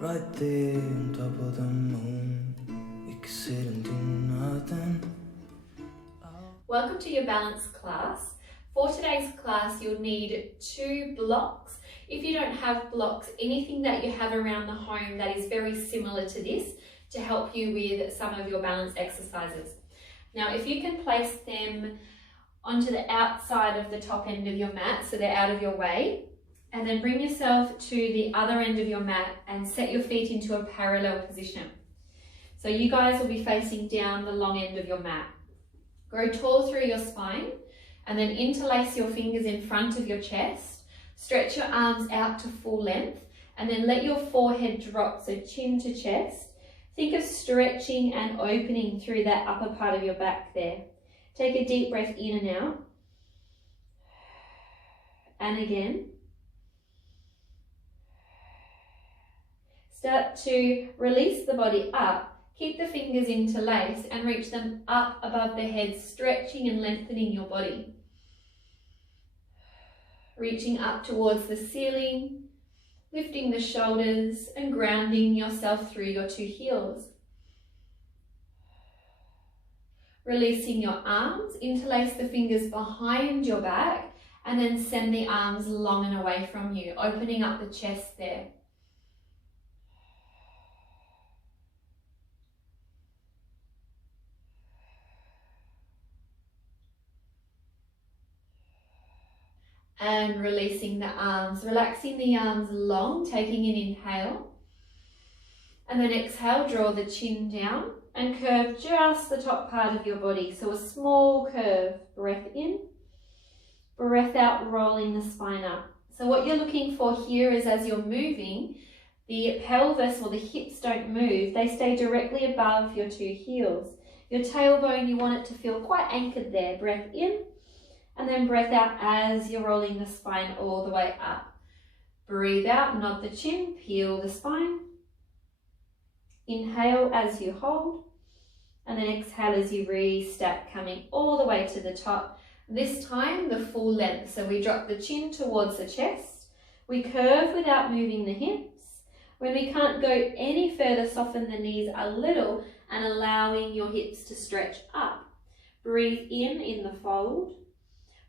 right there on top of the moon. We could sit and do nothing. Welcome to your balance class. For today's class, you'll need 2 blocks. If you don't have blocks, anything that you have around the home that is very similar to this to help you with some of your balance exercises. Now, if you can place them onto the outside of the top end of your mat, so they're out of your way, and then bring yourself to the other end of your mat and set your feet into a parallel position. So you guys will be facing down the long end of your mat. Grow tall through your spine and then interlace your fingers in front of your chest. Stretch your arms out to full length and then let your forehead drop, so chin to chest. Think of stretching and opening through that upper part of your back there. Take a deep breath in and out. And again. Start to release the body up. Keep the fingers interlaced and reach them up above the head, stretching and lengthening your body. Reaching up towards the ceiling, lifting the shoulders and grounding yourself through your 2 heels. Releasing your arms, interlace the fingers behind your back and then send the arms long and away from you, opening up the chest there. And releasing the arms, relaxing the arms long, taking an inhale. And then exhale, draw the chin down and curve just the top part of your body. So a small curve, breath in, breath out, rolling the spine up. So what you're looking for here is as you're moving, the pelvis or the hips don't move, they stay directly above your 2 heels. Your tailbone, you want it to feel quite anchored there. Breath in. And then breath out as you're rolling the spine all the way up. Breathe out, nod the chin, peel the spine. Inhale as you hold. And then exhale as you restack, coming all the way to the top. This time, the full length. So we drop the chin towards the chest. We curve without moving the hips. When we can't go any further, soften the knees a little and allowing your hips to stretch up. Breathe in the fold.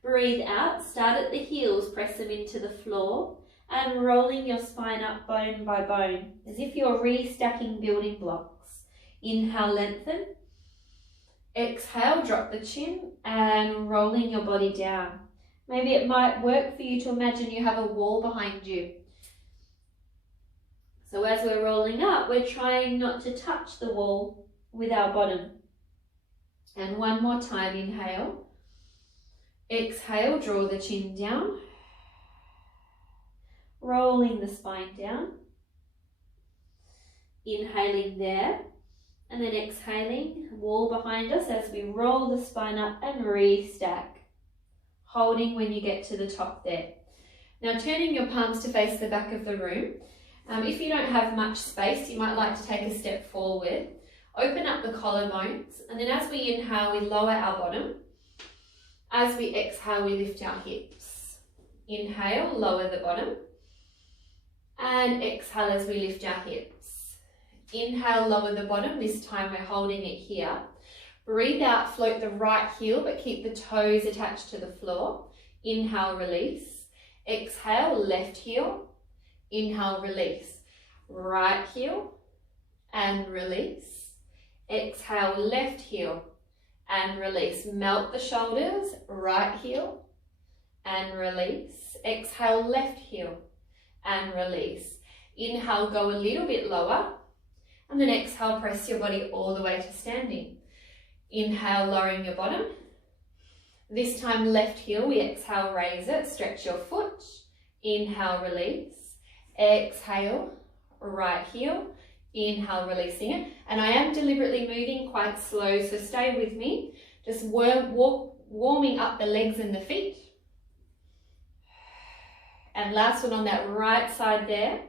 Breathe out, start at the heels, press them into the floor and rolling your spine up bone by bone as if you're restacking building blocks. Inhale, lengthen. Exhale, drop the chin and rolling your body down. Maybe it might work for you to imagine you have a wall behind you. So as we're rolling up, we're trying not to touch the wall with our bottom. And one more time, inhale. Exhale, draw the chin down, rolling the spine down, inhaling there, and then exhaling, wall behind us as we roll the spine up and restack, holding when you get to the top there. Now turning your palms to face the back of the room. If you don't have much space, you might like to take a step forward, open up the collarbones, and then as we inhale, we lower our bottom. As we exhale, we lift our hips. Inhale, lower the bottom. And exhale as we lift our hips. Inhale, lower the bottom. This time we're holding it here. Breathe out, float the right heel, but keep the toes attached to the floor. Inhale, release. Exhale, left heel. Inhale, release. Right heel and release. Exhale, left heel. And release. Melt the shoulders, right heel and release. Exhale, left heel and release. Inhale, go a little bit lower and then exhale, press your body all the way to standing. Inhale, lowering your bottom. This time left heel, we exhale, raise it, stretch your foot. Inhale, release. Exhale, right heel. Inhale, releasing it. And I am deliberately moving quite slow, so stay with me. Just warming up the legs and the feet. And last one on that right side there.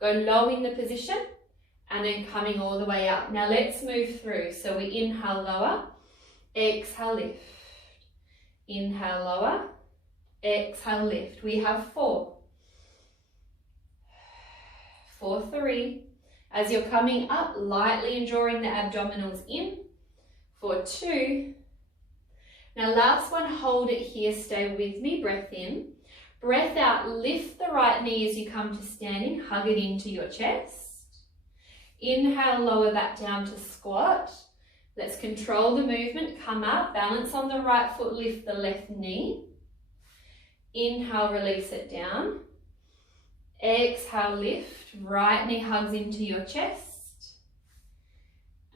Go low in the position and then coming all the way up. Now let's move through. So we inhale, lower. Exhale, lift. Inhale, lower. Exhale, lift. We have 4. for 3. As you're coming up, lightly and drawing the abdominals in for 2. Now last one, hold it here, stay with me, breath in. Breath out, lift the right knee as you come to standing, hug it into your chest. Inhale, lower that down to squat. Let's control the movement, come up, balance on the right foot, lift the left knee. Inhale, release it down. Exhale, lift, right knee hugs into your chest.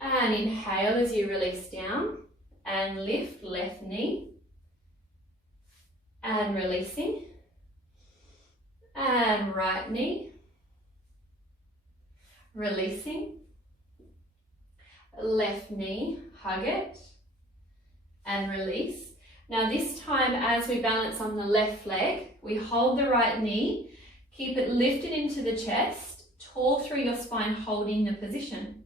And inhale as you release down and lift, left knee. And releasing. And right knee. Releasing. Left knee, hug it. And release. Now this time, as we balance on the left leg, we hold the right knee, keep it lifted into the chest, tall through your spine, holding the position.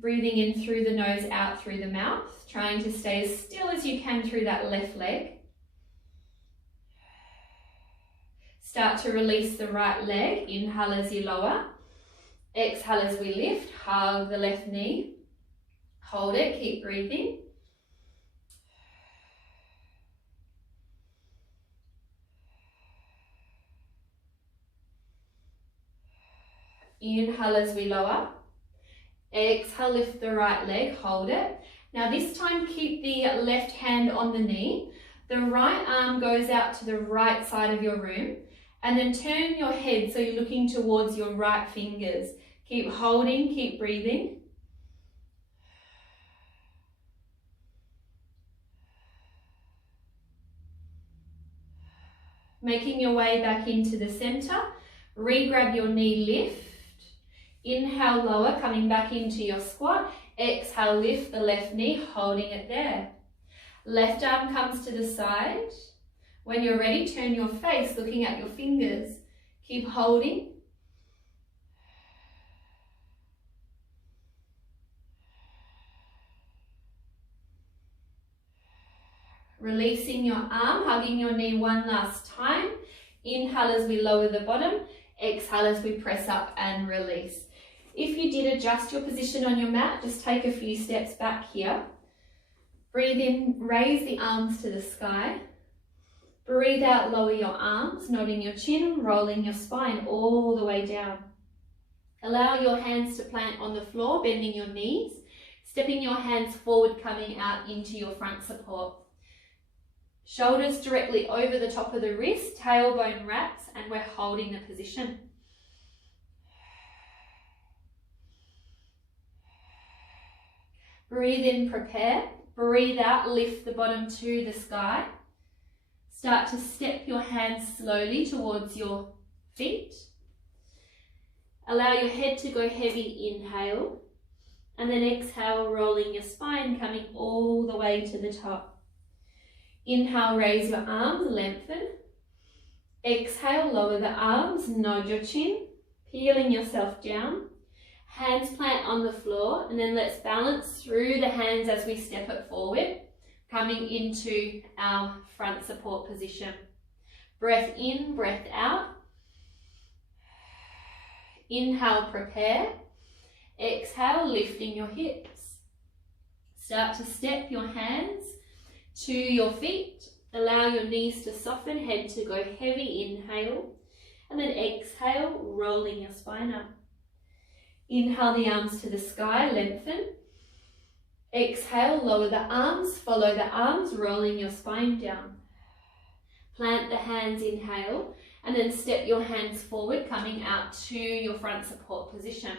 Breathing in through the nose, out through the mouth, trying to stay as still as you can through that left leg. Start to release the right leg, inhale as you lower, exhale as we lift, hug the left knee, hold it, keep breathing. Inhale as we lower, exhale, lift the right leg, hold it. Now this time keep the left hand on the knee, the right arm goes out to the right side of your room, and then turn your head so you're looking towards your right fingers. Keep holding, keep breathing. Making your way back into the center, re-grab your knee, lift. Inhale, lower, coming back into your squat. Exhale, lift the left knee, holding it there. Left arm comes to the side. When you're ready, turn your face, looking at your fingers. Keep holding. Releasing your arm, hugging your knee one last time. Inhale as we lower the bottom. Exhale as we press up and release. If you did adjust your position on your mat, just take a few steps back here. Breathe in, raise the arms to the sky. Breathe out, lower your arms, nodding your chin, rolling your spine all the way down. Allow your hands to plant on the floor, bending your knees, stepping your hands forward, coming out into your front support. Shoulders directly over the top of the wrist, tailbone wraps, and we're holding the position. Breathe in, prepare. Breathe out, lift the bottom to the sky. Start to step your hands slowly towards your feet. Allow your head to go heavy, inhale. And then exhale, rolling your spine, coming all the way to the top. Inhale, raise your arms, lengthen. Exhale, lower the arms, nod your chin, peeling yourself down. Hands plant on the floor, and then let's balance through the hands as we step it forward, coming into our front support position. Breath in, breath out. Inhale, prepare. Exhale, lifting your hips. Start to step your hands to your feet. Allow your knees to soften, head to go heavy, inhale. And then exhale, rolling your spine up. Inhale the arms to the sky, lengthen. Exhale, lower the arms, follow the arms, rolling your spine down. Plant the hands, inhale, and then step your hands forward, coming out to your front support position.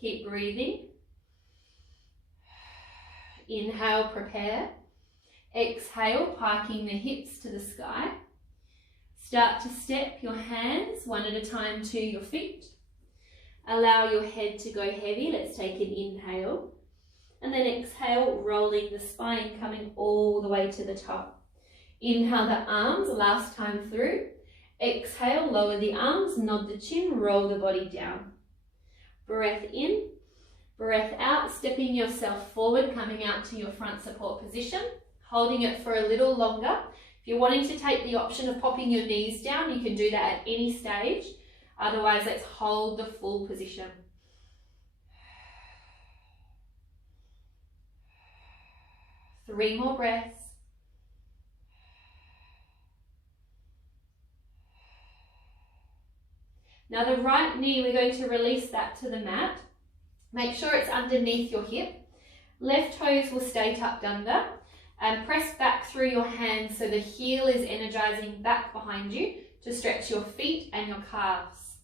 Keep breathing. Inhale, prepare. Exhale, parking the hips to the sky. Start to step your hands one at a time to your feet. Allow your head to go heavy. Let's take an inhale. And then exhale, rolling the spine, coming all the way to the top. Inhale the arms, last time through. Exhale, lower the arms, nod the chin, roll the body down. Breath in, breath out, stepping yourself forward, coming out to your front support position. Holding it for a little longer. If If you're wanting to take the option of popping your knees down, you can do that at any stage. Otherwise, let's hold the full position. Three more breaths. Now the right knee, we're going to release that to the mat. Make sure it's underneath your hip. Left toes will stay tucked under, and press back through your hands so the heel is energizing back behind you to stretch your feet and your calves.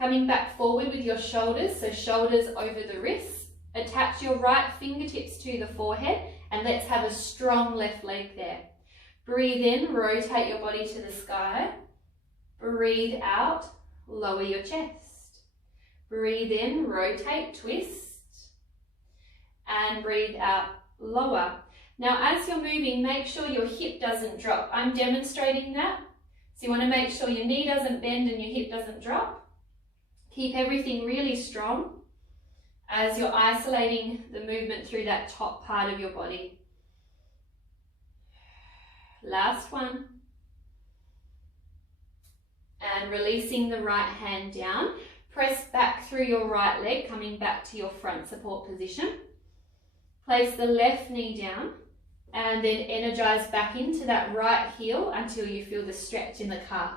Coming back forward with your shoulders, so shoulders over the wrists. Attach your right fingertips to the forehead and let's have a strong left leg there. Breathe in, rotate your body to the sky. Breathe out, lower your chest. Breathe in, rotate, twist. And breathe out, lower. Now as you're moving, make sure your hip doesn't drop. I'm demonstrating that. So you want to make sure your knee doesn't bend and your hip doesn't drop. Keep everything really strong as you're isolating the movement through that top part of your body. Last one. And releasing the right hand down. Press back through your right leg, coming back to your front support position. Place the left knee down and then energize back into that right heel until you feel the stretch in the calf.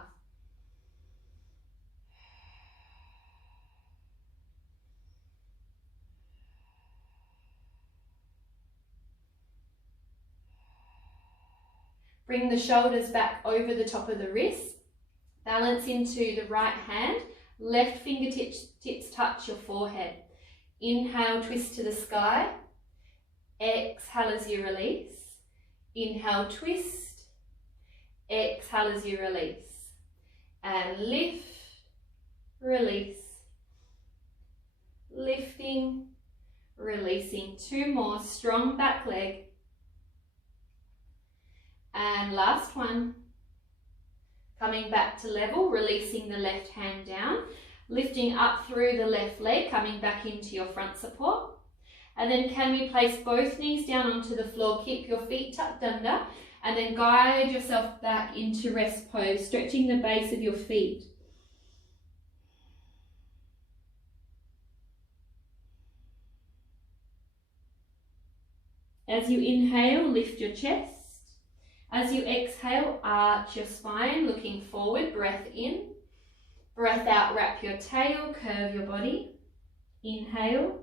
Bring the shoulders back over the top of the wrist. Balance into the right hand. Left fingertips touch your forehead. Inhale, twist to the sky. Exhale as you release. Inhale, twist. Exhale as you release. And lift, release. Lifting, releasing. Two more, strong back leg. And last one, coming back to level, releasing the left hand down, lifting up through the left leg, coming back into your front support. And then can we place both knees down onto the floor, keep your feet tucked under, and then guide yourself back into rest pose, stretching the base of your feet. As you inhale, lift your chest. As you exhale, arch your spine, looking forward, breath in. Breath out, wrap your tail, curve your body. Inhale.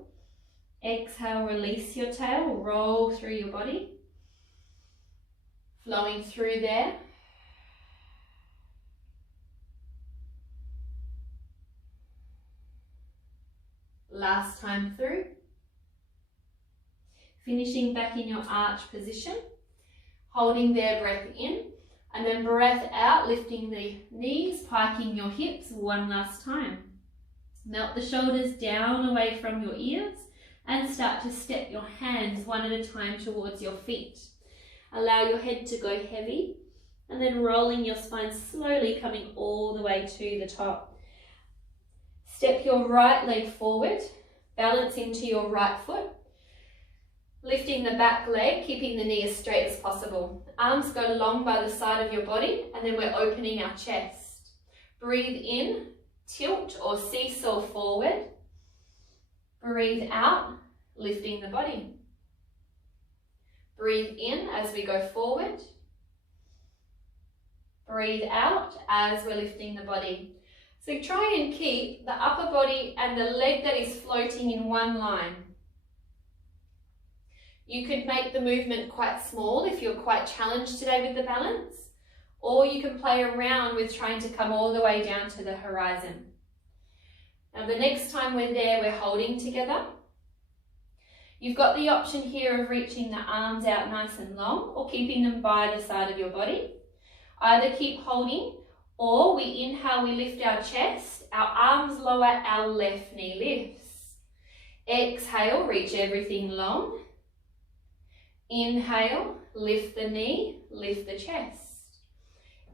Exhale, release your tail, roll through your body. Flowing through there. Last time through. Finishing back in your arch position. Holding there, breath in, and then breath out, lifting the knees, piking your hips one last time. Melt the shoulders down away from your ears and start to step your hands one at a time towards your feet. Allow your head to go heavy and then rolling your spine slowly, coming all the way to the top. Step your right leg forward, balance into your right foot. Lifting the back leg, keeping the knee as straight as possible. Arms go long by the side of your body, and then we're opening our chest. Breathe in, tilt or seesaw forward. Breathe out, lifting the body. Breathe in as we go forward. Breathe out as we're lifting the body. So try and keep the upper body and the leg that is floating in one line. You could make the movement quite small if you're quite challenged today with the balance, or you can play around with trying to come all the way down to the horizon. Now the next time we're there, we're holding together. You've got the option here of reaching the arms out nice and long or keeping them by the side of your body. Either keep holding, or we inhale, we lift our chest, our arms lower, our left knee lifts. Exhale, reach everything long. Inhale, lift the knee, lift the chest.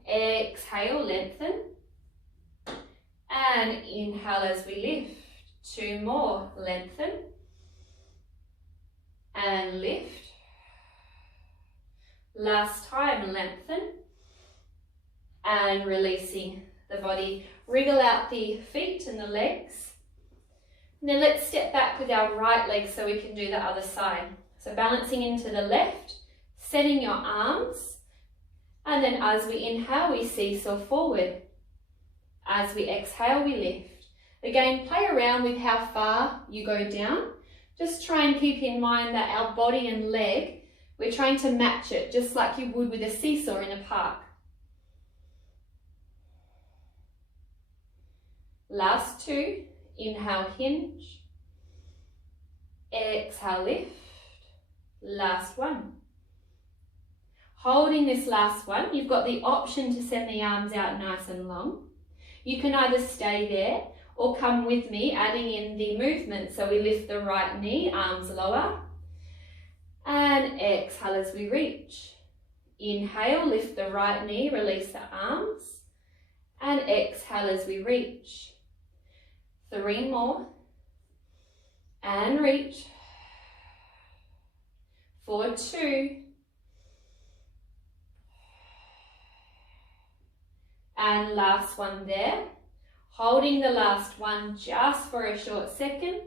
Exhale, lengthen. And inhale as we lift. 2 more. Lengthen and lift. Last time, lengthen and releasing the body. Wriggle out the feet and the legs. And then let's step back with our right leg so we can do the other side. So balancing into the left, setting your arms, and then as we inhale, we seesaw forward. As we exhale, we lift. Again, play around with how far you go down. Just try and keep in mind that our body and leg, we're trying to match it just like you would with a seesaw in a park. Last 2. Inhale, hinge. Exhale, lift. Last 1. Holding this last one, you've got the option to send the arms out nice and long. You can either stay there or come with me, adding in the movement. So we lift the right knee, arms lower. And exhale as we reach. Inhale, lift the right knee, release the arms. And exhale as we reach. 3 more. And reach. For 2. And last one there. Holding the last one just for a short second.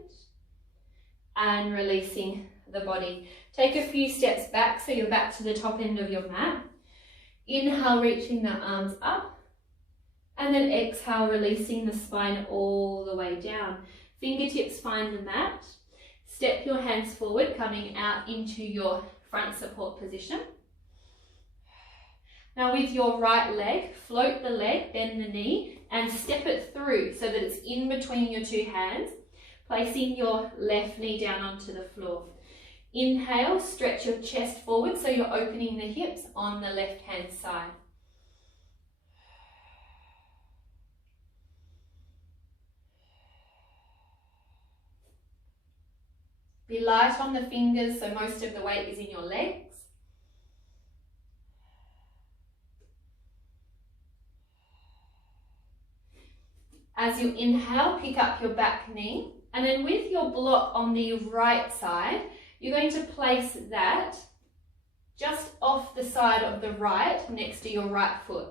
And releasing the body. Take a few steps back so you're back to the top end of your mat. Inhale, reaching the arms up. And then exhale, releasing the spine all the way down. Fingertips find the mat. Step your hands forward, coming out into your front support position. Now with your right leg, float the leg, bend the knee, and step it through so that it's in between your 2 hands, placing your left knee down onto the floor. Inhale, stretch your chest forward so you're opening the hips on the left-hand side. Be light on the fingers so most of the weight is in your legs. As you inhale, pick up your back knee, and then with your block on the right side, you're going to place that just off the side of the right next to your right foot.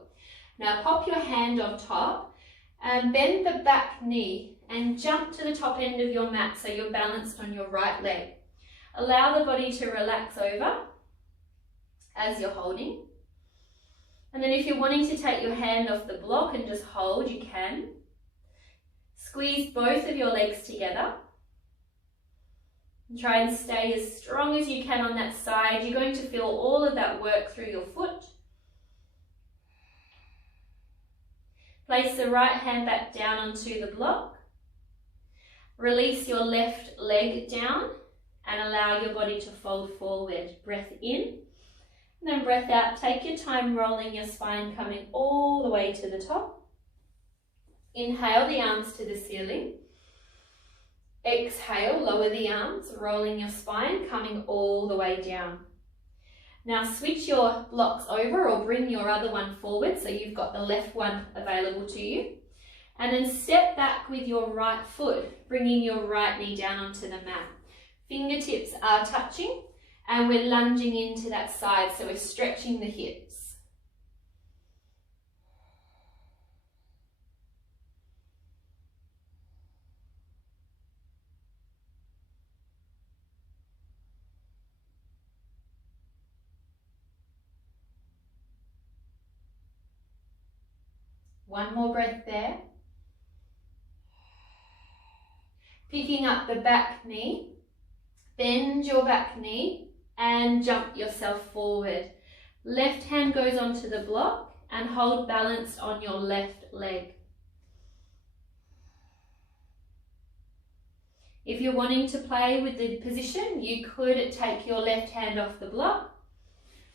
Now pop your hand on top and bend the back knee and jump to the top end of your mat so you're balanced on your right leg. Allow the body to relax over as you're holding. And then if you're wanting to take your hand off the block and just hold, you can. Squeeze both of your legs together. And try and stay as strong as you can on that side. You're going to feel all of that work through your foot. Place the right hand back down onto the block. Release your left leg down and allow your body to fold forward. Breath in and then breath out. Take your time rolling your spine, coming all the way to the top. Inhale the arms to the ceiling. Exhale, lower the arms, rolling your spine, coming all the way down. Now switch your blocks over or bring your other one forward so you've got the left one available to you. And then step back with your right foot, bringing your right knee down onto the mat. Fingertips are touching and we're lunging into that side, so we're stretching the hips. One more breath there. Picking up the back knee, bend your back knee and jump yourself forward. Left hand goes onto the block and hold balanced on your left leg. If you're wanting to play with the position, you could take your left hand off the block,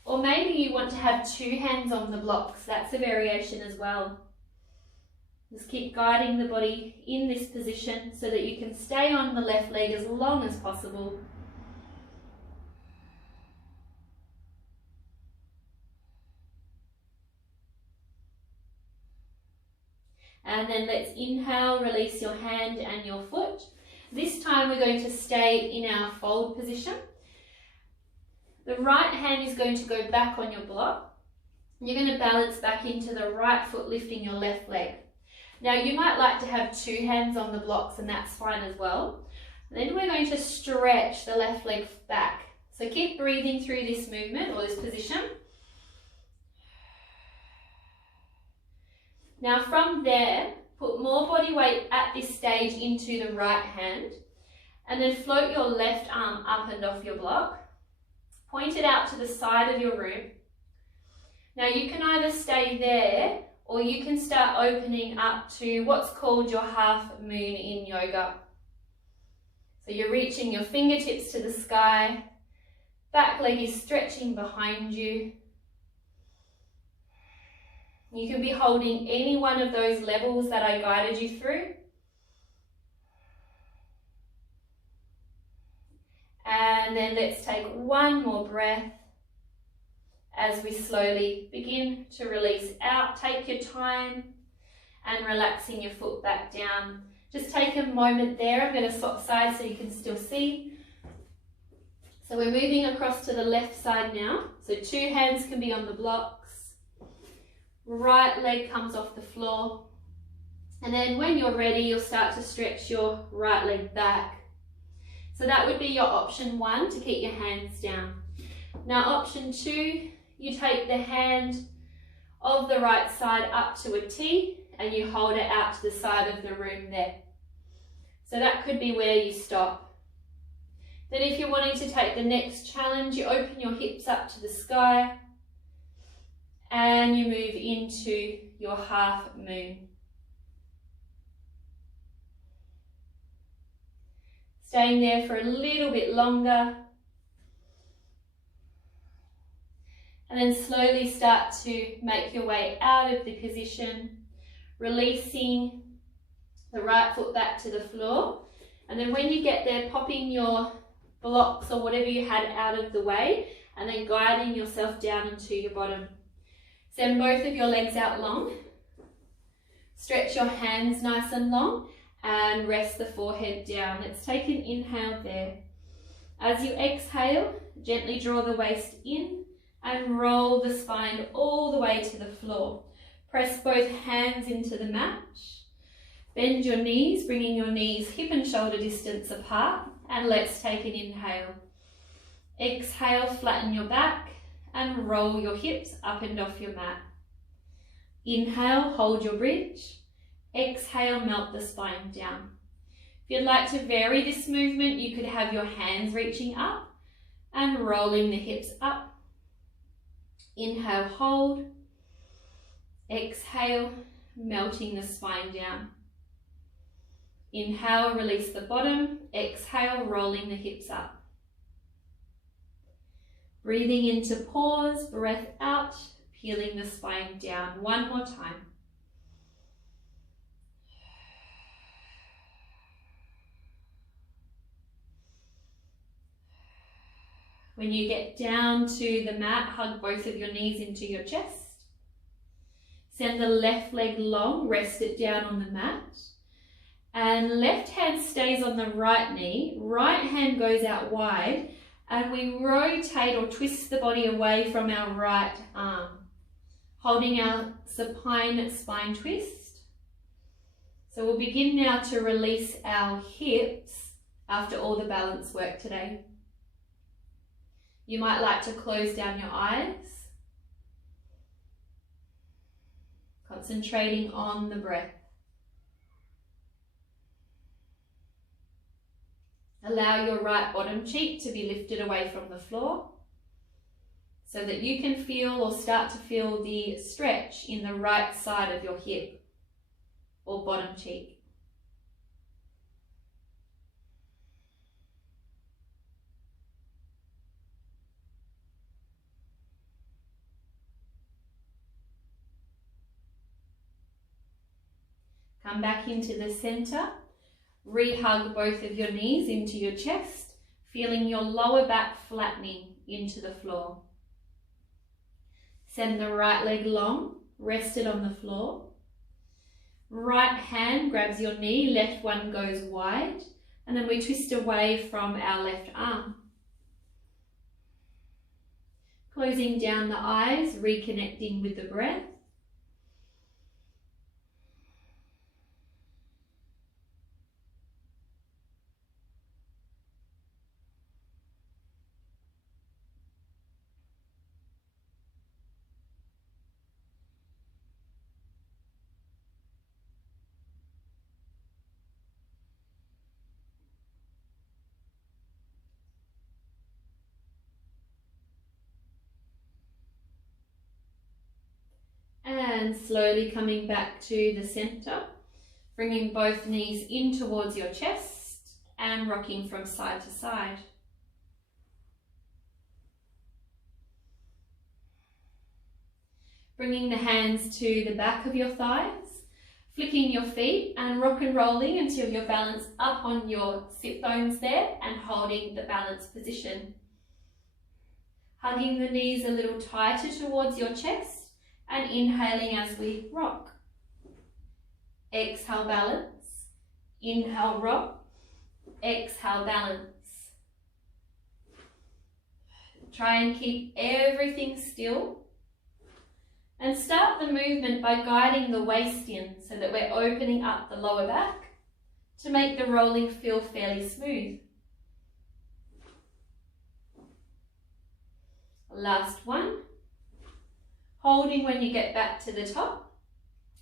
or maybe you want to have 2 hands on the blocks. That's a variation as well. Just keep guiding the body in this position so that you can stay on the left leg as long as possible. And then let's inhale, release your hand and your foot. This time we're going to stay in our fold position. The right hand is going to go back on your block. You're going to balance back into the right foot, lifting your left leg. Now you might like to have two hands on the blocks, and that's fine as well. Then we're going to stretch the left leg back. So keep breathing through this movement or this position. Now from there, put more body weight at this stage into the right hand, and then float your left arm up and off your block. Point it out to the side of your room. Now you can either stay there, or you can start opening up to what's called your half moon in yoga. So you're reaching your fingertips to the sky, back leg is stretching behind you. You can be holding any one of those levels that I guided you through. And then let's take one more breath as we slowly begin to release out. Take your time and relaxing your foot back down. Just take a moment there. I'm going to swap sides so you can still see. So we're moving across to the left side now. So two hands can be on the blocks. Right leg comes off the floor. And then when you're ready, you'll start to stretch your right leg back. So that would be your option one, to keep your hands down. Now option two, you take the hand of the right side up to a T and you hold it out to the side of the room there. So that could be where you stop. Then if you're wanting to take the next challenge, you open your hips up to the sky and you move into your half moon. Staying there for a little bit longer. And then slowly start to make your way out of the position, releasing the right foot back to the floor. And then when you get there, popping your blocks or whatever you had out of the way, and then guiding yourself down into your bottom. Send both of your legs out long. Stretch your hands nice and long and rest the forehead down. Let's take an inhale there. As you exhale, gently draw the waist in and roll the spine all the way to the floor. Press both hands into the mat. Bend your knees, bringing your knees hip and shoulder distance apart. And let's take an inhale. Exhale, flatten your back and roll your hips up and off your mat. Inhale, hold your bridge. Exhale, melt the spine down. If you'd like to vary this movement, you could have your hands reaching up and rolling the hips up. Inhale, hold. Exhale, melting the spine down. Inhale, release the bottom. Exhale, rolling the hips up. Breathing into pause, breath out, peeling the spine down. One more time. When you get down to the mat, hug both of your knees into your chest. Send the left leg long, rest it down on the mat. And left hand stays on the right knee, right hand goes out wide, and we rotate or twist the body away from our right arm, holding our supine spine twist. So we'll begin now to release our hips after all the balance work today. You might like to close down your eyes, concentrating on the breath. Allow your right bottom cheek to be lifted away from the floor so that you can feel or start to feel the stretch in the right side of your hip or bottom cheek. Come back into the center. Re-hug both of your knees into your chest, feeling your lower back flattening into the floor. Send the right leg long, rest it on the floor. Right hand grabs your knee, left one goes wide, And then we twist away from our left arm. Closing down the eyes, reconnecting with the breath. And slowly coming back to the center, bringing both knees in towards your chest and rocking from side to side. Bringing the hands to the back of your thighs, flicking your feet and rock and rolling until you're balanced up on your sit bones there and holding the balanced position. Hugging the knees a little tighter towards your chest and inhaling as we rock. Exhale, balance. Inhale, rock. Exhale, balance. Try and keep everything still. And start the movement by guiding the waist in so that we're opening up the lower back to make the rolling feel fairly smooth. Last one. Holding when you get back to the top.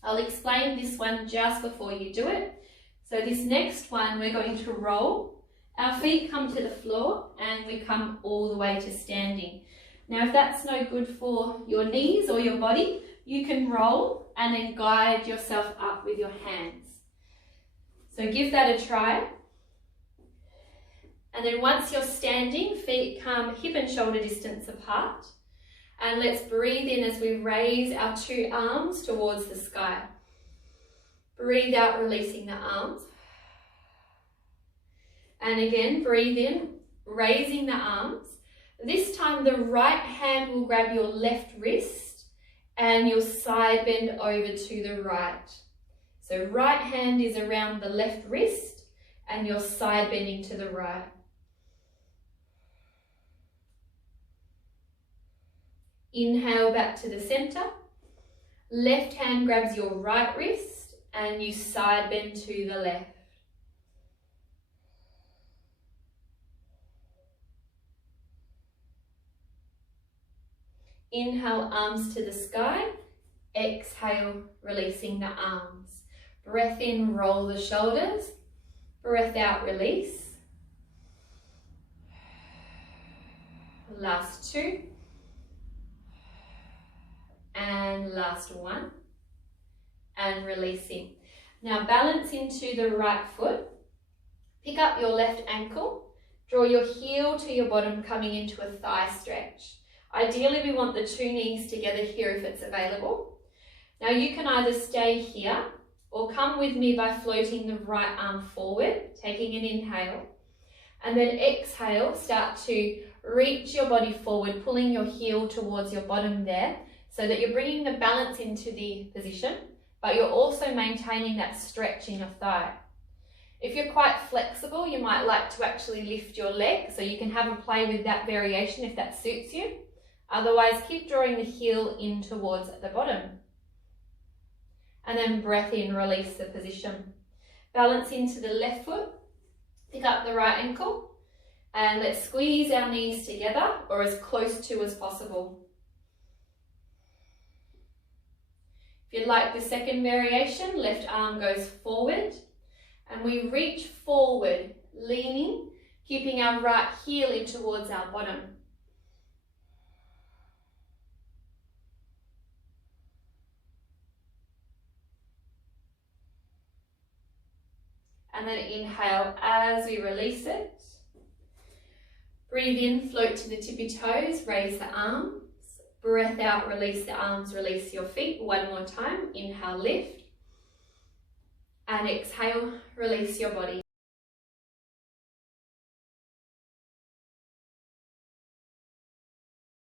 I'll explain this one just before you do it. So this next one, we're going to roll. Our feet come to the floor and we come all the way to standing. Now, if that's no good for your knees or your body, you can roll and then guide yourself up with your hands. So give that a try. And then once you're standing, feet come hip and shoulder distance apart. And let's breathe in as we raise our two arms towards the sky. Breathe out, releasing the arms. And again, breathe in, raising the arms. This time the right hand will grab your left wrist and you'll side bend over to the right. So right hand is around the left wrist and you're side bending to the right. Inhale back to the center. Left hand grabs your right wrist and you side bend to the left. Inhale, arms to the sky. Exhale, releasing the arms. Breath in, roll the shoulders. Breath out, release. Last two. And last one. And releasing. Now balance into the right foot. Pick up your left ankle. Draw your heel to your bottom, coming into a thigh stretch. Ideally, we want the two knees together here if it's available. Now you can either stay here or come with me by floating the right arm forward, taking an inhale. And then exhale, start to reach your body forward, pulling your heel towards your bottom there, so that you're bringing the balance into the position, but you're also maintaining that stretch in your thigh. If you're quite flexible, you might like to actually lift your leg, so you can have a play with that variation if that suits you. Otherwise, keep drawing the heel in towards the bottom. And then breath in, release the position. Balance into the left foot, pick up the right ankle, and let's squeeze our knees together or as close to as possible. If you'd like the second variation, left arm goes forward and we reach forward, leaning, keeping our right heel in towards our bottom. And then inhale as we release it. Breathe in, float to the tippy toes, raise the arms. Breath out, release the arms, release your feet. One more time. Inhale, lift. And exhale, release your body.